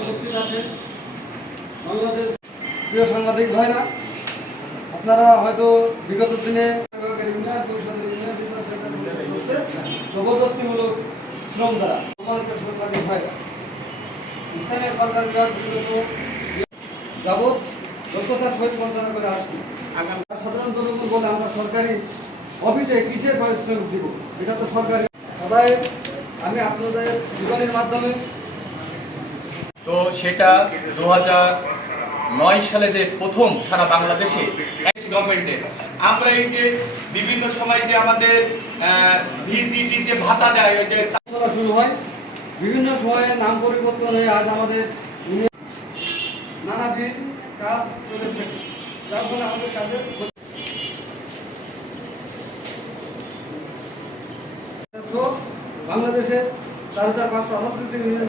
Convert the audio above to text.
উপস্থিত আছেন বাংলাদেশ প্রিয় সাংবাদিক ভাইরা, আপনারা হয়তো বিগত দিনে জবরদস্তিমূলক শ্রম দ্বারা সম্মানিত সাংবাদিক ভাইরা, স্থানীয় সরকার বিভাগগুলো যাবৎ দক্ষতার সহিত পরিচালনা করে আসছি। সাধারণ জনগণ বলে আমরা সরকারি অফিসে কিসের পারিশ্রমিক দিব, এটা তো সরকারি। সবাই আমি আপনাদের জীবনের মাধ্যমে তো সেটা 2009 সালে যে প্রথম সারা বাংলাদেশে গভর্নমেন্টের আমরা এই যে বিভিন্ন সময় যে আমাদের ভিজিটি যে ভাতা দেয় ওই যে চলা শুরু হয়, বিভিন্ন সময়ে নাম পরিবর্তন হয়ে আজ আমাদের নানাবিধ কাজ করে থাকে, যার ফলে আমাদের কাজের বাংলাদেশে 4,578